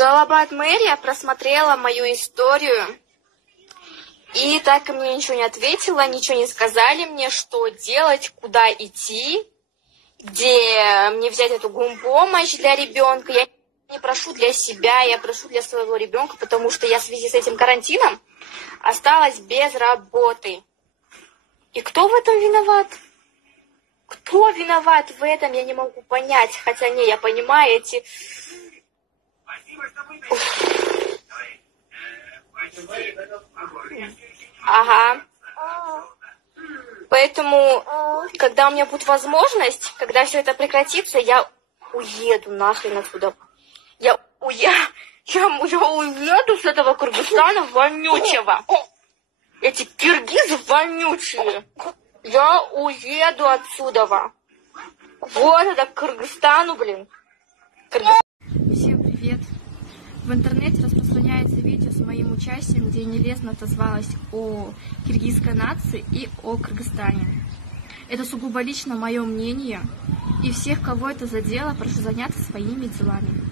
Джалалабад мэрия просмотрела мою историю и так и мне ничего не ответила, ничего не сказали мне, что делать, куда идти, где мне взять эту гумпомощь для ребенка. Я не прошу для себя, я прошу для своего ребенка, потому что я в связи с этим карантином осталась без работы. И кто в этом виноват? Кто виноват в этом, я не могу понять. Хотя не, я понимаю эти... Ага. Поэтому, когда у меня будет возможность, когда все это прекратится, я уеду нахрен отсюда. Я уеду с этого Кыргызстана вонючего. Эти киргизы вонючие. Я уеду отсюда. Вот это к Кыргызстану, блин. Всем привет. В интернете распространяется видео с моим участием, где я нелестно отозвалась о киргизской нации и о Кыргызстане. Это сугубо лично мое мнение, и всех, кого это задело, прошу заняться своими делами.